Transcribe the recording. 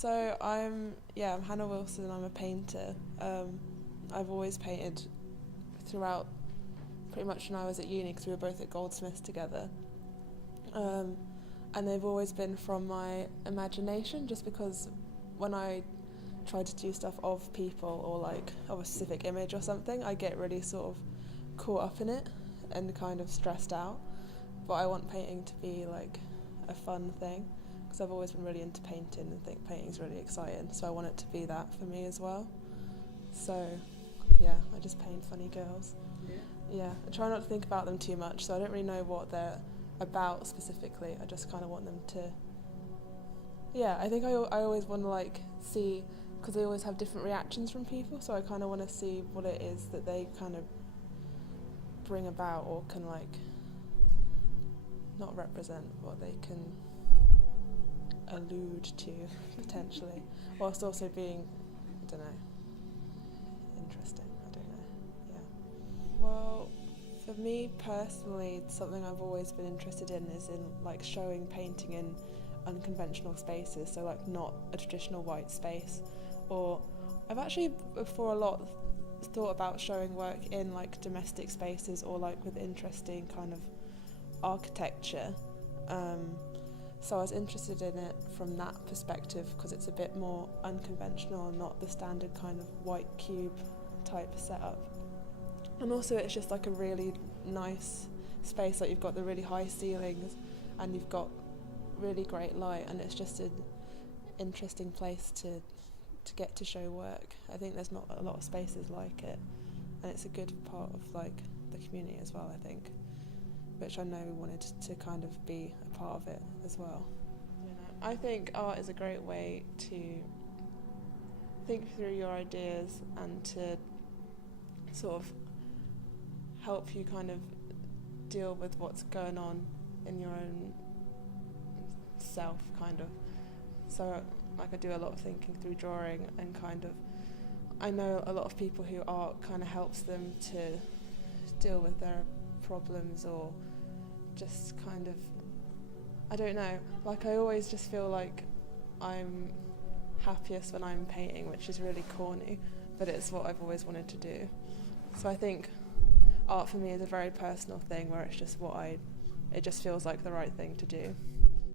So I'm Hannah Wilson. I'm a painter. I've always painted throughout, pretty much when I was at uni, because we were both at Goldsmiths together. And they've always been from my imagination, just because when I try to do stuff of people or like of a specific image or something, I get really sort of caught up in it and kind of stressed out. But I want painting to be like a fun thing, because I've always been really into painting and think painting's really exciting, so I want it to be that for me as well. So yeah, I just paint funny girls. Yeah, I try not to think about them too much, so I don't really know what they're about specifically. I just kind of want them to, I think I always want to like see, because they always have different reactions from people, so I kind of want to see what it is that they kind of bring about, or can like not represent, what they can allude to potentially, whilst also being, I don't know, interesting. I don't know. Yeah. Well, for me personally, something I've always been interested in is in like showing painting in unconventional spaces, so like not a traditional white space. Or I've actually before a lot thought about showing work in like domestic spaces, or like with interesting kind of architecture. So I was interested in it from that perspective, because it's a bit more unconventional and not the standard kind of white cube type setup. And also it's just like a really nice space, like you've got the really high ceilings and you've got really great light, and it's just an interesting place to get to show work. I think there's not a lot of spaces like it, and it's a good part of like the community as well, I think, which I know we wanted to kind of be a part of it as well. I think art is a great way to think through your ideas and to sort of help you kind of deal with what's going on in your own self, kind of. So like I do a lot of thinking through drawing, and kind of I know a lot of people who art kind of helps them to deal with their problems, or just kind of, I don't know, like I always just feel like I'm happiest when I'm painting, which is really corny, but it's what I've always wanted to do. So I think art for me is a very personal thing, where it's just it just feels like the right thing to do.